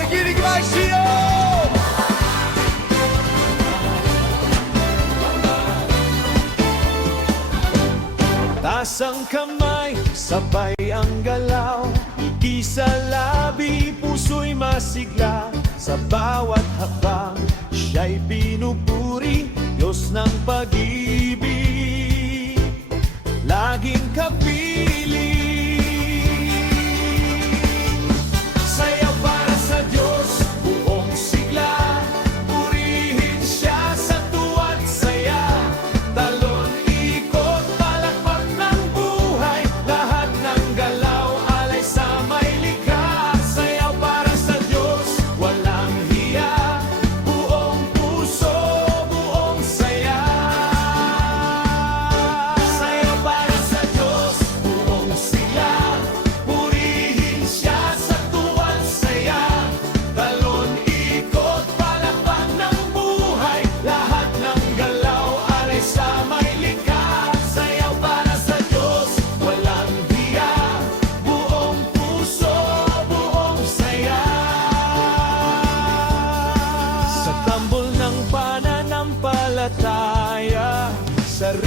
Beginning başlıyor. Taas ang kamay, sabay ang galaw Ngiti sa labi, puso'y masigla Sa bawat habang, siya'y pinupuri Diyos ng pag-ibig Laging kapit sonrisa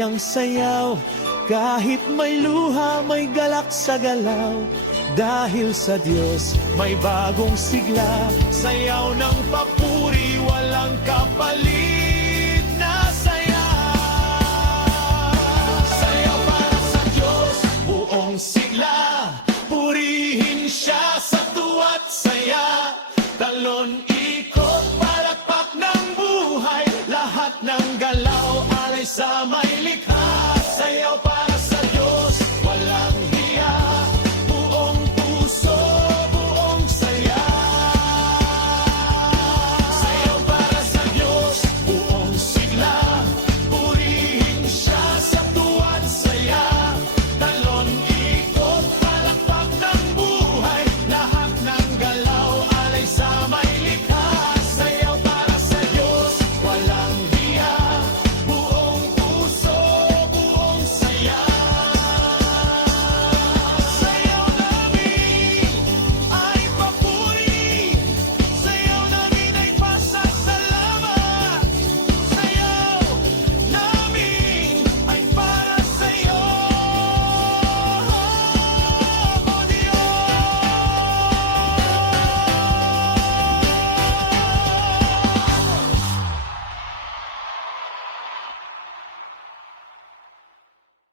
masayang sayaw Kahit may luha, may galak sa galaw. Dahil sa Diyos, may bagong sigla. Sayaw ng papuri, walang kapalit na saya. Sayaw para sa Diyos, buong sigla. Purihin siya sa tuwa't saya. Talon ama ilikha